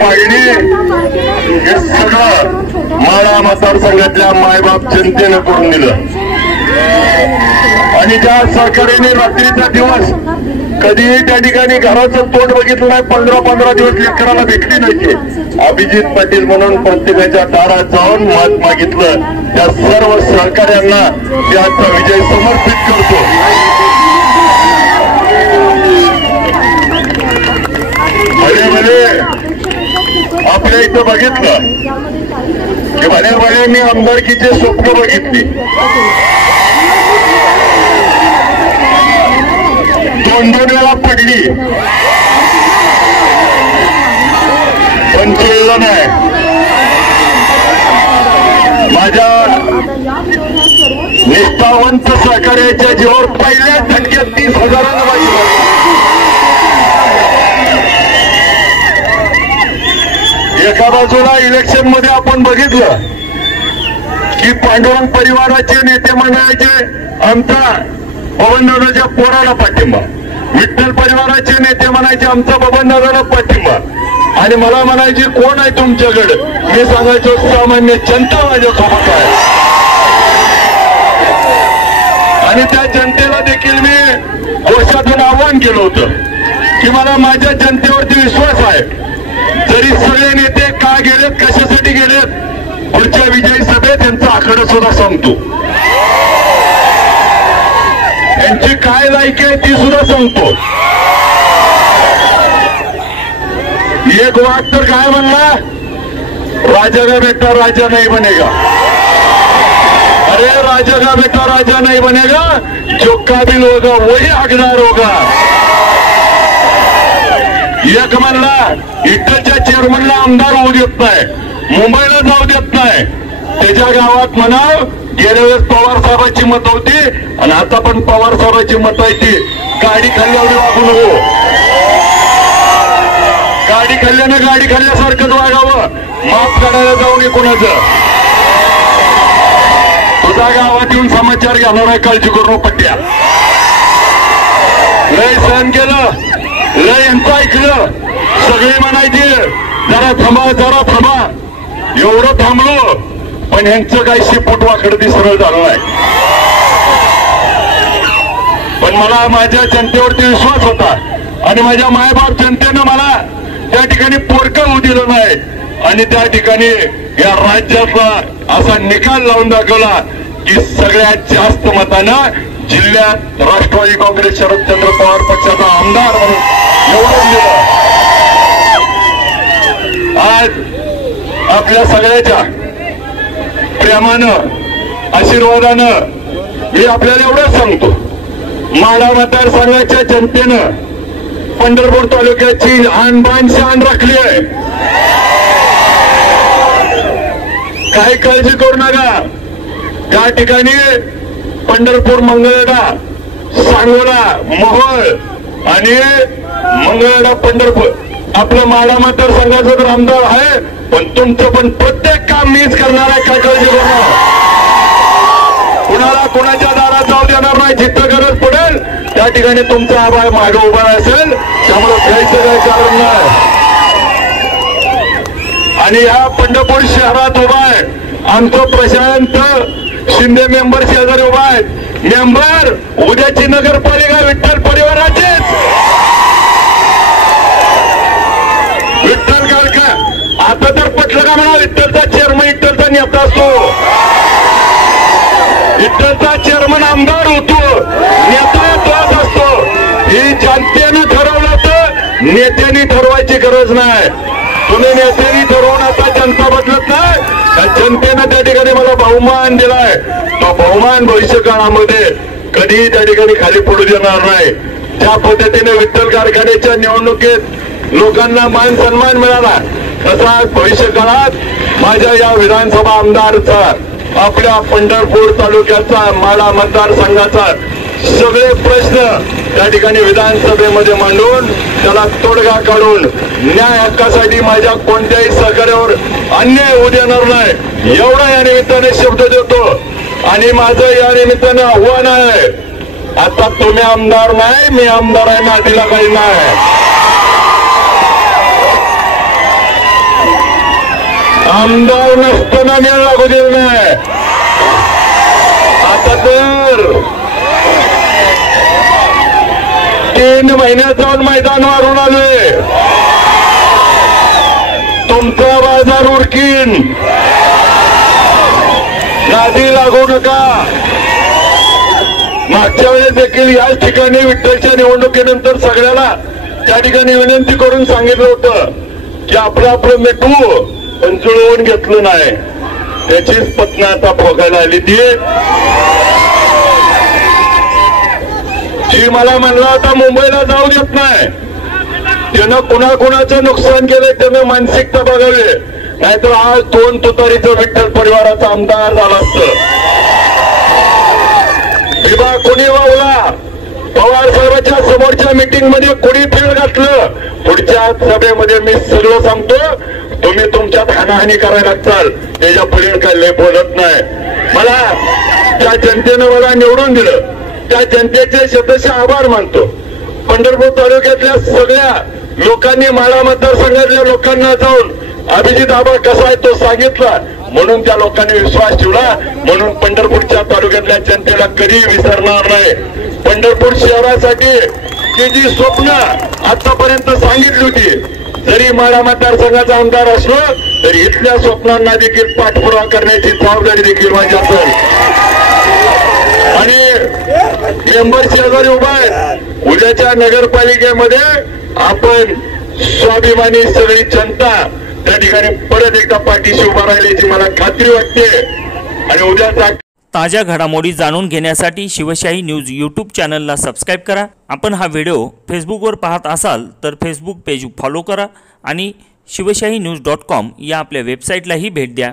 पाडली हे सगळं माळा मतदारसंघातल्या मायबाप जनतेनं करून दिलं. आणि ज्या सहकार्याने रात्रीचा दिवस कधीही त्या ठिकाणी घराचं तोंड बघितलं नाही, 15-15 दिवस लेकराला भेटली नाही, अभिजित पाटील म्हणून प्रत्येकाच्या दारात जाऊन मत मागितलं. त्या सर्व सहकार्यांना त्याचा विजय समर्पित करतो. भले आपल्या इथं बघितलं की भल्या मी आमदारकीचे स्वप्न बघितली. 2-2 वेळा पडली पण खेळलं नाही. माझ्या निष्ठावंत सहकार्याच्या जीवावर पहिल्या झटक्यात 30,000 पाहिजे. एका बाजूला इलेक्शन मध्ये आपण बघितलं की पांडुरंग परिवाराचे नेते मंडळाचे आमचा बबनदादाच्या पोराला पाठिंबा, विठ्ठल परिवाराचे नेते म्हणायचे आमचा बबनदादाला पाठिंबा, आणि मला म्हणायचे कोण आहे तुमच्याकडे, मी सांगायचो सामान्य जनता माझ्यासोबत आहे. आणि त्या जनतेला देखील मी घोषातून आवाहन केलं होतं की मला माझ्या जनतेवरती विश्वास आहे. जरी सगळे नेते का गेलेत, कशासाठी गेलेत, पुढच्या विजयी सभेत यांचा आकडा सुद्धा सांगतो. यांची काय लायकी आहे ती सुद्धा सांगतो. एक वाद तर काय म्हणला, राजा का बेटा राजा नहीं बनेगा. अरे राजा का बेटा राजा नहीं बनेगा, जो काबिल होगा वही हकदार होगा. एक म्हणला इटलच्या चेअरमनला आमदार होऊ देत नाही, मुंबईला जाऊ देत नाही. त्याच्या गावात म्हणाव गेल्या वेळेस पवार साहेबांची मत होती आणि आता पण पवार साहेबांची मत आहे ती गाडी खाल्ल्यावर वागू नको. गाडी खाल्ल्यानं गाडी खाल्ल्यासारखंच वागावं, माफ काढायला जाऊ नये कोणाचं. तुझा गावात येऊन समाचार घेणार आहे, काळजी करू पट्ट्या. लय सहन केलं, लय यांचं ऐकलं, सगळे म्हणायचे जरा थांबा. एवढं थांबलो पण यांचं काही शिपूट वाकड सरळ झालं नाही. पण मला माझ्या जनतेवरती विश्वास होता आणि माझ्या मायबाप जनतेनं मला त्या ठिकाणी पोरकं होऊ दिलं नाही. आणि त्या ठिकाणी या राज्याचा असा निकाल लावून दाखवला की सगळ्यात जास्त मतानं जिल्ह्यात राष्ट्रवादी काँग्रेस शरदचंद्र पवार पक्षाचा आमदार म्हणून निवडून दिला. आज आपल्या सगळ्याच्या प्रेमानं आशीर्वादानं मी आपल्याला एवढंच सांगतो, माढा मतदारसंघाच्या जनतेनं पंढरपूर तालुक्याची आणबाण शान राखली आहे. काही काळजी करू नका. त्या ठिकाणी पंढरपूर, मंगळवेढा, सांगोला, मोहोळ आणि मंगळवेढा पंढरपूर आपलं माढा मतदारसंघाचा तर आमदार आहे, पण तुमचं पण प्रत्येक काम मीच करणार आहे. काय काळजी करू नका. कुणाला कुणाच्या दारात जाऊ देणार नाही. जिथं गरज पडेल त्या ठिकाणी तुमचा आभार मागे उभा असेल, त्यामुळे भ्यायचं काही कारण नाही. आणि या पंढरपूर शहरात उभा आहे आमचं प्रशांत शिंदे मेंबर शेजारी उभा आहे. मेंबर उद्याची नगरपालिका विठ्ठल परिवाराचेच. विठ्ठल का आता तर पटलं का म्हणा, विठ्ठलचा चेअरमन विठ्ठलचा नेता असतो, विठ्ठलचा चेअरमन आमदार होतो, नेता तोच असतो. ही जनतेनं ठरवलं तर नेत्यांनी ठरवायची गरज नाही. तुम्ही नेत्यांनी ठरवून आता जनता बदलत नाही. जनतेनं त्या ठिकाणी मला बहुमान दिलाय. तो बहुमान भविष्य काळामध्ये कधीही त्या ठिकाणी खाली पडू देणार नाही. ज्या पद्धतीने विठ्ठल कारखान्याच्या निवडणुकीत लोकांना मान सन्मान मिळाला, तसा भविष्य काळात माझ्या या विधानसभा आमदारचा, आपल्या पंढरपूर तालुक्याचा, माढा मतदारसंघाचा सगळे प्रश्न त्या ठिकाणी विधानसभेमध्ये मांडून त्याला तोडगा काढून न्याय हक्कासाठी माझ्या कोणत्याही सहकार्यावर अन्याय होऊ देणार नाही, एवढा या निमित्ताने शब्द देतो. आणि माझं या निमित्तानं आव्हान आहे, आता तुम्ही आमदार नाही, मी आमदार आहे, नातीला काही नाही. आमदार नसताना वेळ लागू दिला नाही. आता तर 3 महिन्यात जाऊन मैदानावरून आलोय. तुमचा बाजार उरकीन, नादी लागू नका. मागच्या वेळेस देखील याच ठिकाणी विठ्ठलच्या निवडणुकीनंतर सगळ्याला त्या ठिकाणी विनंती करून सांगितलं होतं की आपलं मिटवू, पण जुळवून घेतलं नाही. त्याचीच पत्नी आता भोगायला आली. ती जी मला म्हणला होता मुंबईला जाऊ देत नाही, त्यानं कुणाकुणाचं नुकसान केलंय त्यानं मानसिकता बघावी, नाहीतर आज 2 तुतारीचं विठ्ठल परिवाराचा आमदार झाला असतं. विभाग कोणी वावला, पवार साहेबांच्या समोरच्या मीटिंग मध्ये कोणी फेल घातलं, पुढच्या सभेमध्ये मी सगळं सांगतो. तुम्ही तुमच्यात हाणाहाणी करायला लागताल, त्याच्या पुढे काय लय बोलत नाही. मला त्या जनतेनं मला निवडून दिलं, त्या जनतेचे शतश आभार मानतो. पंढरपूर तालुक्यातल्या सगळ्या लोकांनी माळा मतदारसंघातल्या लोकांना जाऊन अभिजित आबा कसा आहे तो सांगितला, म्हणून त्या लोकांनी विश्वास ठेवला. म्हणून पंढरपूरच्या तालुक्यातल्या जनतेला कधी विसरणार नाही. पंढरपूर शहरासाठी जी जी स्वप्न आतापर्यंत सांगितली होती, जरी माळा मतदारसंघाचा आमदार असलो तरी इथल्या स्वप्नांना देखील पाठपुरावा करण्याची जबाबदारी देखील माझी असेल. आणि मेंबर शेजारी उभा आहेत. उद्याच्या नगरपालिकेमध्ये आपण स्वाभिमानी सगळी जनता त्या ठिकाणी परत एकदा पाठीशी उभा राहिल्याची मला खात्री वाटते. आणि उद्याचा ताज्या घडामोडी जाणून घेण्यासाठी शिवशाही न्यूज यूट्यूब चॅनलला सबस्क्राईब करा. आपण हा व्हिडिओ फेसबुकवर पाहत असाल तर फेसबुक पेज फॉलो करा आणि शिवशाही न्यूज.com या आपल्या वेबसाईटलाही भेट द्या.